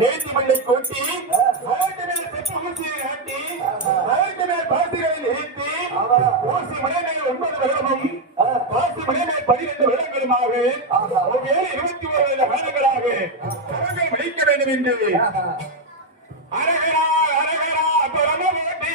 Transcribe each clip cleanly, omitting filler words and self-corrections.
நேர்த்திமல்லை கோட்டி அவருக்கு மேல் செப்பகுச்சியை ஆட்டி அவருக்கு மேல் பாசிகளை நிறுத்தி ஊசி மலைமையில் 9 வருடமும் பாசி மலைமையில் 12 வருடங்களுமாக 21 வருடங்களாக கரங்கள் வலிக்க வேண்டும் என்று அரகரா அரகரா பரமவேட்டி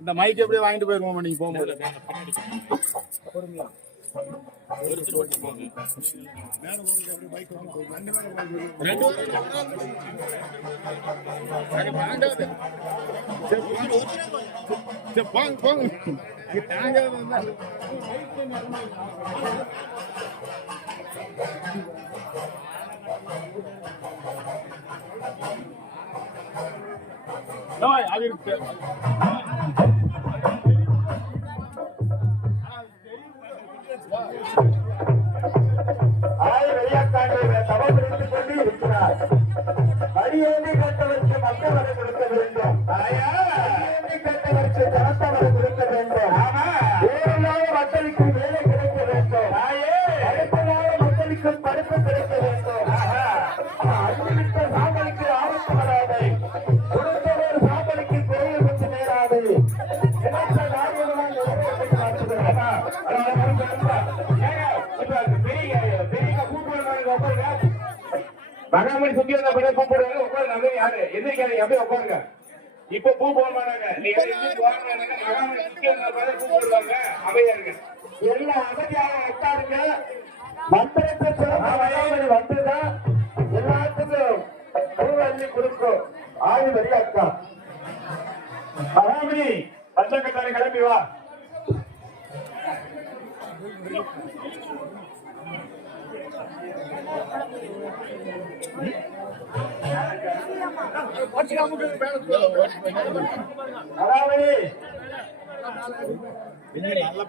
அந்த மைக் எப்படியே வாங்கிட்டு போயிருவோம் நீங்க போகும்போது அடியேந்தி கட்டவருக்கு மக்கள் வரை கொடுக்க வேண்டும். அடியேந்தி கட்டவருக்கு ஜனத்த வரை கொடுக்க வேண்டும். ஏழாவது மக்களுக்கு வேலை கிடைக்க வேண்டும். அடுத்ததாக மக்களுக்கு படிப்பு கிடைக்க வேண்டும். அறிவித்த சாம்பலுக்கு ஆபத்து வராது. கொடுத்தவர் சாம்பலுக்கு குறைய கொஞ்சம் நேராது. மகாமணி சுத்தி வந்த பிறகு கூப்பிடுவாங்க உட்காரு நம்ம யாரு எந்திரிக்காதீங்க அப்படியே உட்காருங்க இப்ப பூ போட மாட்டாங்க நீங்க எந்திரிச்சு வாங்க மகாமணி சுத்தி வந்த பிறகு கூப்பிடுவாங்க அமைதியா இருங்க எல்லாம் அமைதியாக உட்காருங்க. மந்திரத்தை சொல்ல வந்துதான் எல்லாத்துக்கும் பூவள்ளி கொடுக்கும். ஆயுள் வரி அக்கா மகாமணி பஞ்சக்கத்தாரி கிளம்பி வா மகாமணி நல்ல